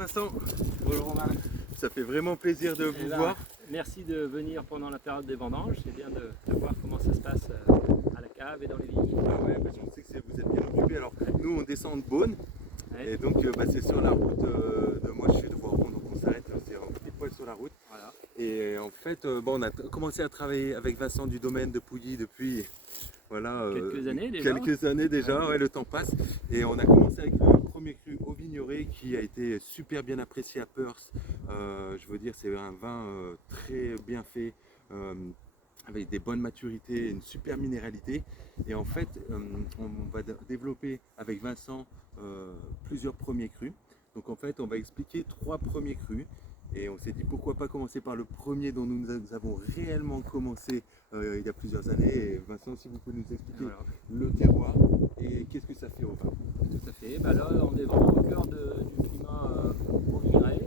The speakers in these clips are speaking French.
Vincent. Bonjour Romain. Ça fait vraiment plaisir de vous voir. Merci de venir pendant la période des vendanges. C'est bien de voir comment ça se passe à la cave et dans les vignes. Ah ouais, parce qu'on sait que vous êtes bien occupés. Alors nous on descend de Beaune Ouais. et donc c'est sur la route de moi je suis de Voiron, donc on s'arrête, c'est pile poil sur la route. Voilà. Et en fait on a commencé à travailler avec Vincent du domaine de Pouilly depuis Quelques années déjà. Ouais, le temps passe. Et on a commencé avec le premier cru au Vignoret qui a été super bien apprécié à Perth. Je veux dire, c'est un vin très bien fait, avec des bonnes maturités, une super minéralité. Et en fait, on va développer avec Vincent plusieurs premiers crus. Donc en fait, on va expliquer 3 premiers crus. Et on s'est dit pourquoi pas commencer par le premier dont nous avons réellement commencé il y a plusieurs années. Et Vincent, si vous pouvez nous expliquer le terroir et qu'est-ce que ça fait au vin. Tout à fait. Là, on est vraiment au cœur du climat au Vignoret.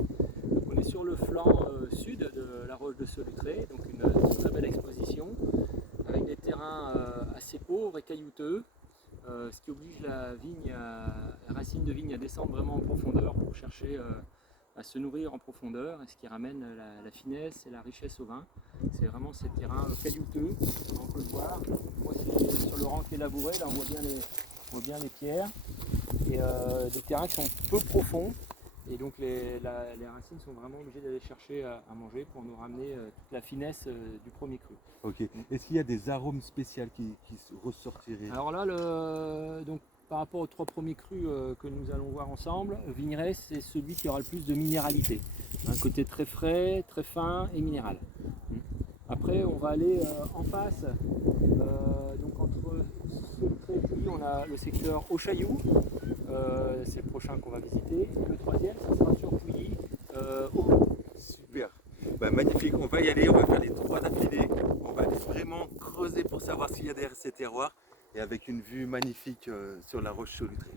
Donc, on est sur le flanc sud de la roche de Solutré, donc une très belle exposition avec des terrains assez pauvres et caillouteux. Ce qui oblige la racine de vigne à descendre vraiment en profondeur pour chercher à se nourrir en profondeur, et ce qui ramène la finesse et la richesse au vin. C'est vraiment ces terrains caillouteux, on peut le voir. Moi, c'est sur le rang qui est labouré, là on voit bien les pierres, et des terrains qui sont peu profonds, et donc les racines sont vraiment obligées d'aller chercher à manger pour nous ramener toute la finesse du premier cru. Ok. Est-ce qu'il y a des arômes spéciaux qui ressortiraient? Alors là, donc, par rapport aux 3 premiers crus que nous allons voir ensemble, Vigneray, c'est celui qui aura le plus de minéralité. Un côté très frais, très fin et minéral. Après, on va aller en face. Donc entre Solutré et Pouilly, on a le secteur Auchailloux. C'est le prochain qu'on va visiter. Et le troisième, ça sera sur Pouilly. Super. Magnifique, on va y aller, on va faire les 3 d'affilée. On va vraiment creuser pour savoir s'il y a derrière ces terroirs et avec une vue magnifique sur la roche Solutré.